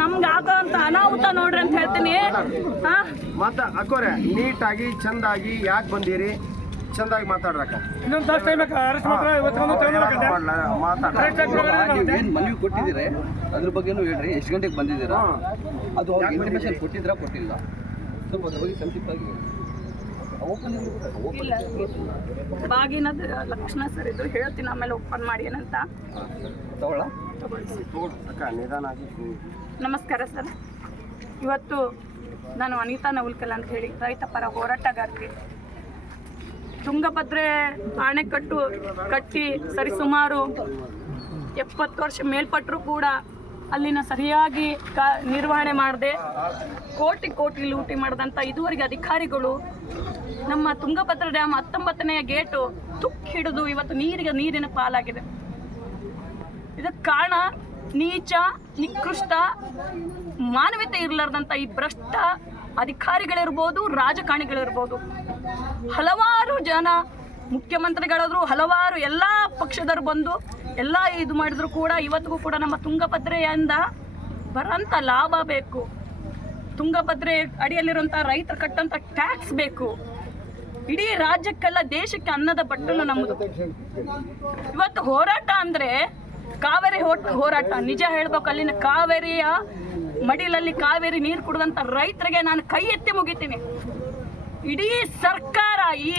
ನಮ್ಗೆ ಆಗೋಂಥ ಅನಾಹುತ ನೋಡ್ರಿ ಅಂತ ಹೇಳ್ತೀನಿ. ಮತ್ತೆ ಅಕ್ಕೋರೆ ನೀಟಾಗಿ ಚಂದಾಗಿ ಯಾಕೆ ಬಂದಿರಿ ಚಂದಾಗಿ ಮಾತಾಡ್ರಕ್ಕ. ಏನು ಮನವಿ ಕೊಟ್ಟಿದ್ದೀರಿ ಅದ್ರ ಬಗ್ಗೆನೂ ಹೇಳ್ರಿ. ಎಷ್ಟು ಗಂಟೆಗೆ ಬಂದಿದ್ದೀರಾ, ಅದು ಅವ್ರಿಗೆ ಇನ್ಫಾರ್ಮೇಶನ್ ಕೊಟ್ಟಿದ್ರಾ ಕೊಟ್ಟಿಲ್ಲ, ಸ್ವಲ್ಪ ಅದ್ರ ಬಗ್ಗೆ ಸಂಕ್ಷಿಪ್ತವಾಗಿ ಇಲ್ಲ ಬಾಗಿನದ ಲಕ್ಷಣ ಸರ್ ಇದ್ರು ಹೇಳ್ತೀನಿ, ಆಮೇಲೆ ಓಪನ್ ಮಾಡಿ ಏನಂತ. ನಮಸ್ಕಾರ ಸರ್. ಇವತ್ತು ನಾನು ಅನಿತಾ ನವುಲ್ಕಲ್ ಅಂತ ಹೇಳಿ ರೈತ ಪರ ಹೋರಾಟಗಾರ್ತಿ. ತುಂಗಭದ್ರೆ ಅಣೆಕಟ್ಟು ಕಟ್ಟಿ ಸರಿಸುಮಾರು 70 ವರ್ಷ ಮೇಲ್ಪಟ್ಟರೂ ಕೂಡ ಅಲ್ಲಿನ ಸರಿಯಾಗಿ ನಿರ್ವಹಣೆ ಮಾಡದೆ ಕೋಟಿ ಲೂಟಿ ಮಾಡಿದಂಥ ಇದುವರೆಗೆ ಅಧಿಕಾರಿಗಳು ನಮ್ಮ ತುಂಗಭದ್ರಾ ಡ್ಯಾಮ್ 19ನೇ ಗೇಟು ತುಕ್ಕು ಹಿಡಿದು ಇವತ್ತು ನೀರಿನ ಪಾಲಾಗಿದೆ. ಇದಕ್ಕೆ ಕಾರಣ ನೀಚ ನಿಕೃಷ್ಟ ಮಾನವೀಯತೆ ಇರಲಾರ್ದಂಥ ಈ ಭ್ರಷ್ಟ ಅಧಿಕಾರಿಗಳಿರ್ಬೋದು, ರಾಜಕಾರಣಿಗಳಿರ್ಬೋದು. ಹಲವಾರು ಜನ ಮುಖ್ಯಮಂತ್ರಿಗಳಾದರೂ ಹಲವಾರು ಎಲ್ಲ ಪಕ್ಷದವರು ಬಂದು ಎಲ್ಲ ಇದು ಮಾಡಿದ್ರು ಕೂಡ ಇವತ್ತಿಗೂ ಕೂಡ ನಮ್ಮ ತುಂಗಭದ್ರೆಯಿಂದ ಬರೋಂಥ ಲಾಭ ಬೇಕು, ತುಂಗಭದ್ರೆ ಅಡಿಯಲ್ಲಿರುವಂಥ ರೈತರು ಕಟ್ಟಂಥ ಟ್ಯಾಕ್ಸ್ ಬೇಕು. ಇಡೀ ರಾಜ್ಯಕ್ಕೆಲ್ಲ ದೇಶಕ್ಕೆ ಅನ್ನದ ಬಟ್ಟಲು ನಮ್ಮದು. ಇವತ್ತು ಹೋರಾಟ ಅಂದರೆ ಕಾವೇರಿ ಹೋರಾಟ. ನಿಜ ಹೇಳ್ಬೇಕು, ಅಲ್ಲಿನ ಕಾವೇರಿಯ ಮಡಿಲಲ್ಲಿ ಕಾವೇರಿ ನೀರು ಕುಡಿದಂಥ ರೈತರಿಗೆ ನಾನು ಕೈ ಎತ್ತಿ ಮುಗಿತೀನಿ. ಇಡೀ ಸರ್ಕಾರ ಈ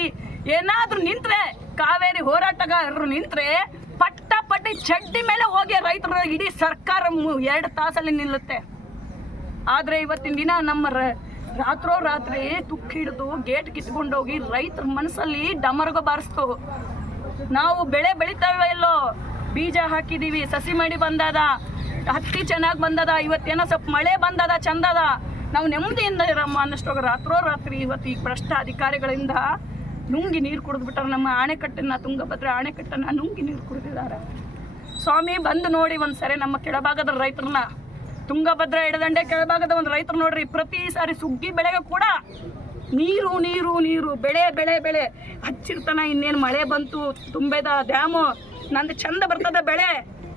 ಏನಾದರೂ ನಿಂತರೆ, ಕಾವೇರಿ ಹೋರಾಟಗಾರರು ನಿಂತರೆ ಪಟ್ಟಿ ಚಡ್ಡಿ ಮೇಲೆ ಹೋಗಿ ರೈತರು ಇಡೀ ಸರ್ಕಾರ 2 ತಾಸಲ್ಲಿ ನಿಲ್ಲುತ್ತೆ. ಆದರೆ ಇವತ್ತಿನ ದಿನ ನಮ್ಮ ರಾತ್ರೋರಾತ್ರಿ ತುಕ್ಕು ಹಿಡಿದು ಗೇಟ್ ಕಿತ್ಕೊಂಡೋಗಿ ರೈತರ ಮನಸ್ಸಲ್ಲಿ ಡಮರ್ಗ ಬಾರಿಸ್ತು. ನಾವು ಬೆಳೆ ಬೆಳಿತಾವೆ ಇಲ್ಲೋ, ಬೀಜ ಹಾಕಿದ್ದೀವಿ, ಸಸಿ ಮಾಡಿ ಬಂದದ, ಹತ್ತಿ ಚೆನ್ನಾಗಿ ಬಂದದ, ಇವತ್ತೇನೋ ಸ್ವಲ್ಪ ಮಳೆ ಬಂದದ, ಚಂದದ, ನಾವು ನೆಮ್ಮದಿಯಿಂದ ಇರಮ್ಮ ಅನ್ನಷ್ಟೋಗ ರಾತ್ರೋರಾತ್ರಿ ಇವತ್ತು ಈ ಭ್ರಷ್ಟ ಅಧಿಕಾರಿಗಳಿಂದ ನುಂಗಿ ನೀರು ಕುಡಿದ್ಬಿಟ್ಟಾರೆ. ನಮ್ಮ ಅಣೆಕಟ್ಟನ್ನು, ತುಂಗಭದ್ರಾ ಅಣೆಕಟ್ಟನ್ನು ನುಂಗಿ ನೀರು ಕುಡಿದಿದ್ದಾರೆ. ಸ್ವಾಮಿ ಬಂದು ನೋಡಿ ಒಂದ್ಸರಿ ನಮ್ಮ ಕೆಳಭಾಗದ ರೈತರನ್ನ, ತುಂಗಭದ್ರಾ ಎಡದಂಡೆ ಕೆಳಭಾಗದ ಒಂದು ರೈತರು ನೋಡ್ರಿ. ಪ್ರತಿ ಸಾರಿ ಸುಗ್ಗಿ ಬೆಳೆಗೆ ಕೂಡ ನೀರು ನೀರು ನೀರು, ಬೆಳೆ ಬೆಳೆ ಬೆಳೆ ಹಚ್ಚಿರ್ತಾನೆ. ಇನ್ನೇನು ಮಳೆ ಬಂತು, ತುಂಬೆದ ಡ್ಯಾಮು, ನಂದು ಚಂದ ಬರ್ತದ ಬೆಳೆ,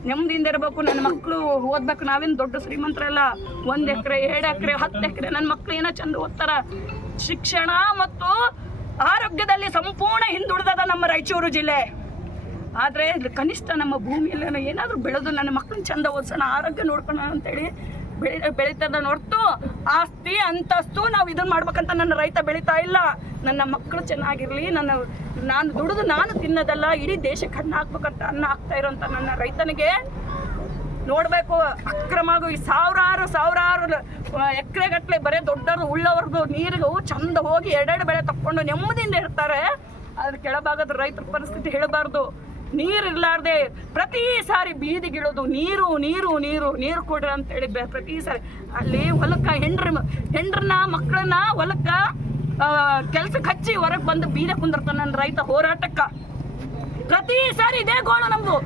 ನೆಮ್ಮದಿಯಿಂದ ಇರಬೇಕು, ನನ್ನ ಮಕ್ಕಳು ಓದ್ಬೇಕು. ನಾವೇನು ದೊಡ್ಡ ಶ್ರೀಮಂತರಲ್ಲ, 1 ಎಕರೆ 2 ಎಕರೆ 10 ಎಕರೆ ನನ್ನ ಮಕ್ಕಳು ಏನೋ ಚಂದ ಓದ್ತಾರ. ಶಿಕ್ಷಣ ಮತ್ತು ಆರೋಗ್ಯದಲ್ಲಿ ಸಂಪೂರ್ಣ ಹಿಂದುಳಿದದ ನಮ್ಮ ರಾಯಚೂರು ಜಿಲ್ಲೆ. ಆದರೆ ಕನಿಷ್ಠ ನಮ್ಮ ಭೂಮಿಯಲ್ಲಿ ಏನಾದರೂ ಬೆಳೆದು ನನ್ನ ಮಕ್ಕಳನ್ನ ಚಂದ ಓದಿಸೋಣ, ಆರೋಗ್ಯ ನೋಡ್ಕೋಣ ಅಂತೇಳಿ ಬೆಳೀತದ ಹೊರ್ತು ಆಸ್ತಿ ಅಂತಸ್ತು ನಾವು ಇದನ್ನು ಮಾಡ್ಬೇಕಂತ ನನ್ನ ರೈತ ಬೆಳೀತಾ ಇಲ್ಲ. ನನ್ನ ಮಕ್ಕಳು ಚೆನ್ನಾಗಿರಲಿ, ನಾನು ದುಡಿದು ನಾನು ತಿನ್ನೋದಲ್ಲ, ಇಡೀ ದೇಶಕ್ಕೆ ಅನ್ನ ಹಾಕ್ಬೇಕಂತ ಅನ್ನ ಹಾಕ್ತಾ ಇರೋಂಥ ನನ್ನ ರೈತನಿಗೆ ನೋಡಬೇಕು. ಅಕ್ರಮವಾಗಿ ಈ ಸಾವಿರಾರು ಎಕರೆಗಟ್ಟಲೆ ಬರೀ ದೊಡ್ಡವರು ಉಳ್ಳವ್ರದ್ದು ನೀರಿಗೂ ಚಂದ ಹೋಗಿ 2 ಬೆಳೆ ತಕ್ಕೊಂಡು ನೆಮ್ಮದಿಯಿಂದ ಇರ್ತಾರೆ. ಅದ್ರ ಕೆಳಭಾಗದ ರೈತರ ಪರಿಸ್ಥಿತಿ ಹೇಳಬಾರ್ದು. ನೀರು ಇರಲಾರ್ದೆ ಪ್ರತಿ ಸಾರಿ ಬೀದಿಗಿಳೋದು, ನೀರು ನೀರು ನೀರು ನೀರು ಕೊಡ್ರಿ ಅಂತೇಳಿ ಪ್ರತಿ ಸಾರಿ ಅಲ್ಲಿ ಹೊಲಕ್ಕೆ ಹೆಂಡ್ರನ್ನ ಮಕ್ಕಳನ್ನ ಹೊಲಕ್ಕೆ ಕೆಲ್ಸಕ್ಕೆ ಹಚ್ಚಿ ಹೊರಗೆ ಬಂದು ಬೀದೆ ಕುಂದಿರ್ತಾನೆ ನನ್ನ ರೈತ ಹೋರಾಟಕ್ಕೆ. ಪ್ರತಿ ಸಾರಿ ಇದೇ ಗೋಳು ನಮ್ದು,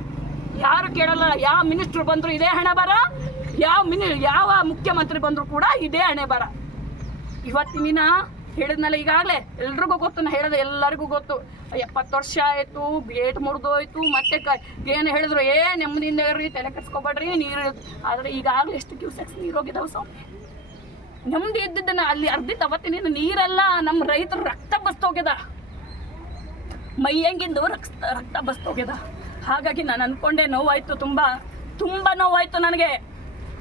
ಯಾರು ಕೇಳಲ್ಲ. ಯಾವ ಮಿನಿಸ್ಟ್ರು ಬಂದ್ರು ಇದೇ ಹಣೆ ಬರ, ಯಾವ ಮುಖ್ಯಮಂತ್ರಿ ಬಂದ್ರು ಕೂಡ ಇದೇ ಹಣೆ ಬರ. ಇವತ್ತಿನ ದಿನ ಹೇಳಿದ್ನಲ್ಲ, ಈಗಾಗಲೇ ಎಲ್ರಿಗೂ ಗೊತ್ತು, ನಾ ಹೇಳಿದೆ ಎಲ್ಲರಿಗೂ ಗೊತ್ತು. 70 ವರ್ಷ ಆಯಿತು, ಗೇಟ್ ಮುರಿದೋಯ್ತು, ಮತ್ತೆ ಏನು ಹೇಳಿದ್ರು, ನೆಮ್ಮದಿಯಿಂದ ಇರ್ರಿ, ತಲೆ ಕೆಡ್ಸ್ಕೊಬೇಡ್ರಿ, ನೀರು. ಆದರೆ ಈಗಾಗಲೇ ಎಷ್ಟು ಕ್ಯೂಸೆಕ್ಸ್ ನೀರು ಹೋಗಿದ್ದಾವೆ ಸ್ವಾಮಿ. ನೆಮ್ಮದಿ ಇದ್ದಿದ್ದನ್ನ ಅಲ್ಲಿ ಅರ್ಧಿತ ಅವತ್ತಿನ ನೀರೆಲ್ಲ ನಮ್ಮ ರೈತರು ರಕ್ತ ಬಸ್ತೋಗ್ಯದ, ಮೈಯಂಗಿಂದು ರಕ್ತ ಬಸ್ತೋಗ್ಯದ. ಹಾಗಾಗಿ ನಾನು ಅಂದ್ಕೊಂಡೆ, ನೋವಾಯಿತು, ತುಂಬ ನೋವಾಯಿತು ನನಗೆ.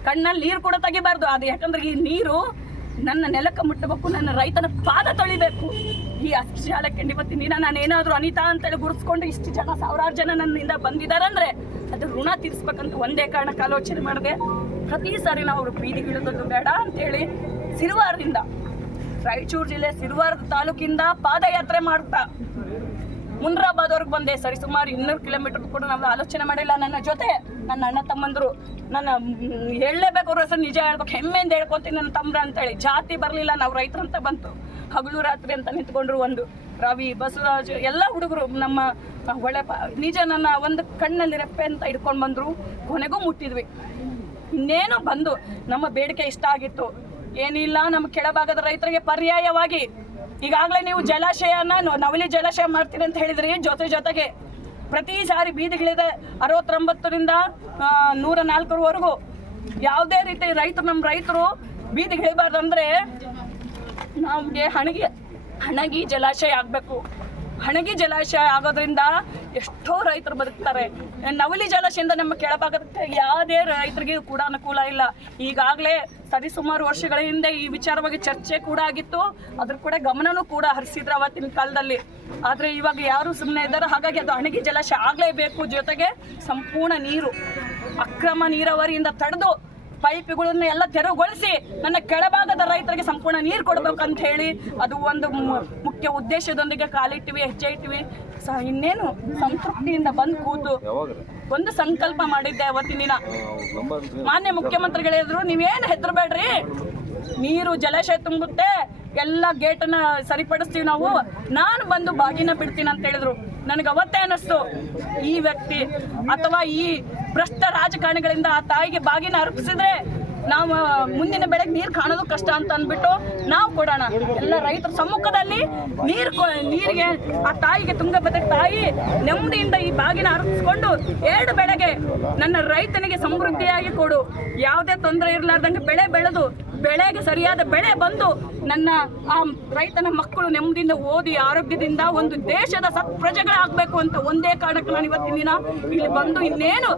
ಕಣ್ಣಲ್ಲಿ ನೀರು ಕೂಡ ತೆಗಿಬಾರ್ದು. ಅದು ಯಾಕಂದ್ರೆ ಈ ನೀರು ನನ್ನ ನೆಲಕ್ಕೆ ಮುಟ್ಟಬೇಕು, ನನ್ನ ರೈತನ ಪಾದ ತೊಳಿಬೇಕು. ಈ ಅಷ್ಟು ಶಾಲೆಗೆ ಇವತ್ತಿನ ದಿನ ನಾನು ಏನಾದರೂ ಅನಿತಾ ಅಂತೇಳಿ ಗುರುತಿಸ್ಕೊಂಡು ಇಷ್ಟು ಜನ, ಸಾವಿರಾರು ಜನ ನನ್ನಿಂದ ಬಂದಿದ್ದಾರೆ ಅಂದರೆ ಅದು ಋಣ ತೀರಿಸ್ಬೇಕಂತ ಒಂದೇ ಕಾರಣಕ್ಕೆ ಆಲೋಚನೆ ಮಾಡಿದೆ. ಪ್ರತಿ ಸಾರಿ ನಾವು ಬೀದಿಗಿಳಿದದ್ದು ಬೇಡ ಅಂತೇಳಿ ಸಿರುವಾರದಿಂದ, ರಾಯಚೂರು ಜಿಲ್ಲೆ ಸಿರುವಾರದ ತಾಲೂಕಿಂದ ಪಾದಯಾತ್ರೆ ಮಾಡ್ತಾ ಮುನ್ರಾಬಾದ್ವರೆಗೆ ಬಂದೆ. ಸರಿಸುಮಾರು 200 ಕಿಲೋಮೀಟರ್ ಕೂಡ ನಾವು ಆಲೋಚನೆ ಮಾಡಿಲ್ಲ. ನನ್ನ ಜೊತೆ ನನ್ನ ಅಣ್ಣ ತಮ್ಮಂದರು, ನನ್ನ ಹೇಳಲೇಬೇಕು, ಅವ್ರ ಹೆಸರು ನಿಜ ಹೇಳ್ಬೇಕು, ಹೆಮ್ಮೆಯಿಂದ ಹೇಳ್ಕೊತೀನಿ ನನ್ನ ತಮ್ಮರ ಅಂತೇಳಿ. ಜಾತಿ ಬರಲಿಲ್ಲ, ನಾವು ರೈತರಂತ ಬಂತು. ಹಗಲು ರಾತ್ರಿ ಅಂತ ನಿಂತ್ಕೊಂಡ್ರು. ಒಂದು ರವಿ, ಬಸವರಾಜ್ ಎಲ್ಲ ಹುಡುಗರು ನಮ್ಮ ಒಳ್ಳೆ ನಿಜ ನನ್ನ ಒಂದು ಕಣ್ಣಲ್ಲಿ ರೆಪ್ಪೆ ಅಂತ ಹಿಡ್ಕೊಂಡು ಬಂದರು. ಕೊನೆಗೂ ಮುಟ್ಟಿದ್ವಿ. ಇನ್ನೇನು ಬಂದು ನಮ್ಮ ಬೇಡಿಕೆ ಇಷ್ಟ ಆಗಿತ್ತು. ಏನಿಲ್ಲ, ನಮ್ಮ ಕೆಳಭಾಗದ ರೈತರಿಗೆ ಪರ್ಯಾಯವಾಗಿ ಈಗಾಗಲೇ ನೀವು ಜಲಾಶಯನ ನವಲಿ ಜಲಾಶಯ ಮಾಡ್ತೀರಿ ಅಂತ ಹೇಳಿದ್ರಿ. ಜೊತೆಗೆ ಪ್ರತಿ ಸಾರಿ ಬೀದಿಗಳಿದೆ 69ರಿಂದ 104ವರೆಗೂ ಯಾವುದೇ ರೀತಿ ನಮ್ಮ ರೈತರು ಬೀದಿಗೆ ಇಳಿಬಾರ್ದಂದ್ರೆ ನಮಗೆ ಹಣಗಿ ಜಲಾಶಯ ಆಗಬೇಕು. ಹಣಗಿ ಜಲಾಶಯ ಆಗೋದ್ರಿಂದ ಎಷ್ಟೋ ರೈತರು ಬದುಕ್ತಾರೆ. ನವಲಿ ಜಲಾಶಯದಿಂದ ನಮ್ಮ ಕೆಳಭಾಗಕ್ಕೆ ಯಾವುದೇ ರೈತರಿಗೆ ಕೂಡ ಅನುಕೂಲ ಇಲ್ಲ. ಈಗಾಗಲೇ ಸರಿಸುಮಾರು ವರ್ಷಗಳ ಹಿಂದೆ ಈ ವಿಚಾರವಾಗಿ ಚರ್ಚೆ ಕೂಡ ಆಗಿತ್ತು, ಅದ್ರ ಕೂಡ ಗಮನನೂ ಕೂಡ ಹರಿಸಿದ್ರು ಅವತ್ತಿನ ಕಾಲದಲ್ಲಿ. ಆದರೆ ಇವಾಗ ಯಾರು ಸುಮ್ಮನೆ ಇದ್ದಾರೆ. ಹಾಗಾಗಿ ಅದು ಹಣಗಿ ಜಲಾಶಯ ಆಗಲೇಬೇಕು. ಜೊತೆಗೆ ಸಂಪೂರ್ಣ ನೀರು ಅಕ್ರಮ ನೀರಾವರಿಯಿಂದ ತಡೆದು ಪೈಪ್ಗಳನ್ನ ಎಲ್ಲ ತೆರವುಗೊಳಿಸಿ ನನ್ನ ಕೆಳಭಾಗದ ರೈತರಿಗೆ ಸಂಪೂರ್ಣ ನೀರು ಕೊಡ್ಬೇಕಂತ ಹೇಳಿ ಅದು ಒಂದು ಮುಖ್ಯ ಉದ್ದೇಶದೊಂದಿಗೆ ಕಾಲಿಟ್ಟಿವಿ, ಹೆಜ್ಜೆ ಇಟ್ಟಿವಿ. ಇನ್ನೇನು ಸಂತೃಪ್ತಿಯಿಂದ ಬಂದು ಕೂತು ಒಂದು ಸಂಕಲ್ಪ ಮಾಡಿದ್ದೆ ಅವತ್ತಿನ ದಿನ. ಮಾನ್ಯ ಮುಖ್ಯಮಂತ್ರಿಗಳು ಹೇಳಿದ್ರು, ನೀವೇನು ಹೆದರಬೇಡ್ರಿ, ನೀರು ಜಲಾಶಯ ತುಂಬುತ್ತೆ, ಎಲ್ಲ ಗೇಟನ್ನ ಸರಿಪಡಿಸ್ತೀವಿ ನಾವು, ನಾನು ಬಂದು ಬಾಗಿನ ಬಿಡ್ತೀನಿ ಅಂತ ಹೇಳಿದ್ರು. ನನಗೆ ಅವತ್ತೇ ಅನ್ನಿಸ್ತು, ಈ ವ್ಯಕ್ತಿ ಅಥವಾ ಈ ಭ್ರಷ್ಟ ರಾಜಕಾರಣಿಗಳಿಂದ ಆ ತಾಯಿಗೆ ಬಾಗಿನ ಅರ್ಪಿಸಿದ್ರೆ ನಾವು ಮುಂದಿನ ಬೆಳೆಗೆ ನೀರು ಕಾಣೋದು ಕಷ್ಟ ಅಂತ ಅಂದ್ಬಿಟ್ಟು ನಾವು ಕೊಡೋಣ. ಎಲ್ಲ ರೈತರ ಸಮ್ಮುಖದಲ್ಲಿ ನೀರಿಗೆ ಆ ತಾಯಿಗೆ ತುಂಗಭದ್ರ ತಾಯಿ ನೆಮ್ಮದಿಯಿಂದ ಈ ಬಾಗಿನ ಅರ್ಪಿಸ್ಕೊಂಡು 2 ಬೆಳೆಗೆ ನನ್ನ ರೈತನಿಗೆ ಸಮೃದ್ಧಿಯಾಗಿ ಕೊಡು, ಯಾವುದೇ ತೊಂದರೆ ಇರಲಾರ್ದಂಗೆ ಬೆಳೆ ಬೆಳೆದು ಬೆಳೆಗೆ ಸರಿಯಾದ ಬೆಳೆ ಬಂದು ನನ್ನ ಆ ರೈತನ ಮಕ್ಕಳು ನೆಮ್ಮದಿಯಿಂದ ಓದಿ ಆರೋಗ್ಯದಿಂದ ಒಂದು ದೇಶದ ಪ್ರಜೆಗಳಾಗಬೇಕು ಅಂತ ಒಂದೇ ಕಾರಣಕ್ಕೆ ನಾನು ಇವತ್ತಿನ ದಿನ ಇಲ್ಲಿ ಬಂದು ಇನ್ನೇನು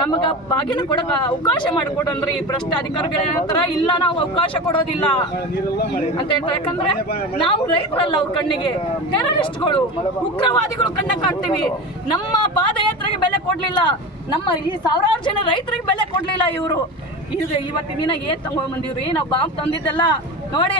ನಮಗ ಬಾಗಿನ ಕೊಡಕ ಅವಕಾಶ ಮಾಡಿಕೊಡು ಅಂದ್ರೆ ಈ ಭ್ರಷ್ಟ ಅಧಿಕಾರಿಗಳ ಹತ್ರ ಇಲ್ಲ, ನಾವು ಅವಕಾಶ ಕೊಡೋದಿಲ್ಲ ಅಂತ ಹೇಳ್ತಾರೆ. ಯಾಕಂದ್ರೆ ನಾವು ರೈತರಲ್ಲ, ಅವ್ರ ಕಣ್ಣಿಗೆ ಟೆರರಿಸ್ಟ್ಗಳು, ಉಗ್ರವಾದಿಗಳು ಕಣ್ಣ ಕಾಣ್ತೀವಿ. ನಮ್ಮ ಪಾದಯಾತ್ರೆಗೆ ಬೆಲೆ ಕೊಡ್ಲಿಲ್ಲ, ನಮ್ಮ ಈ ಸಾವಿರಾರು ಜನ ರೈತರಿಗೆ ಬೆಲೆ ಕೊಡ್ಲಿಲ್ಲ ಇವರು. ಇವತ್ತಿನ ದಿನ ಏನ್ ತಗೊಂಡ್ ಬಂದಿವ್ರಿ, ನಾವು ಬಾಂಬ್ ತಂದಿದ್ದಲ್ಲ ನೋಡಿ.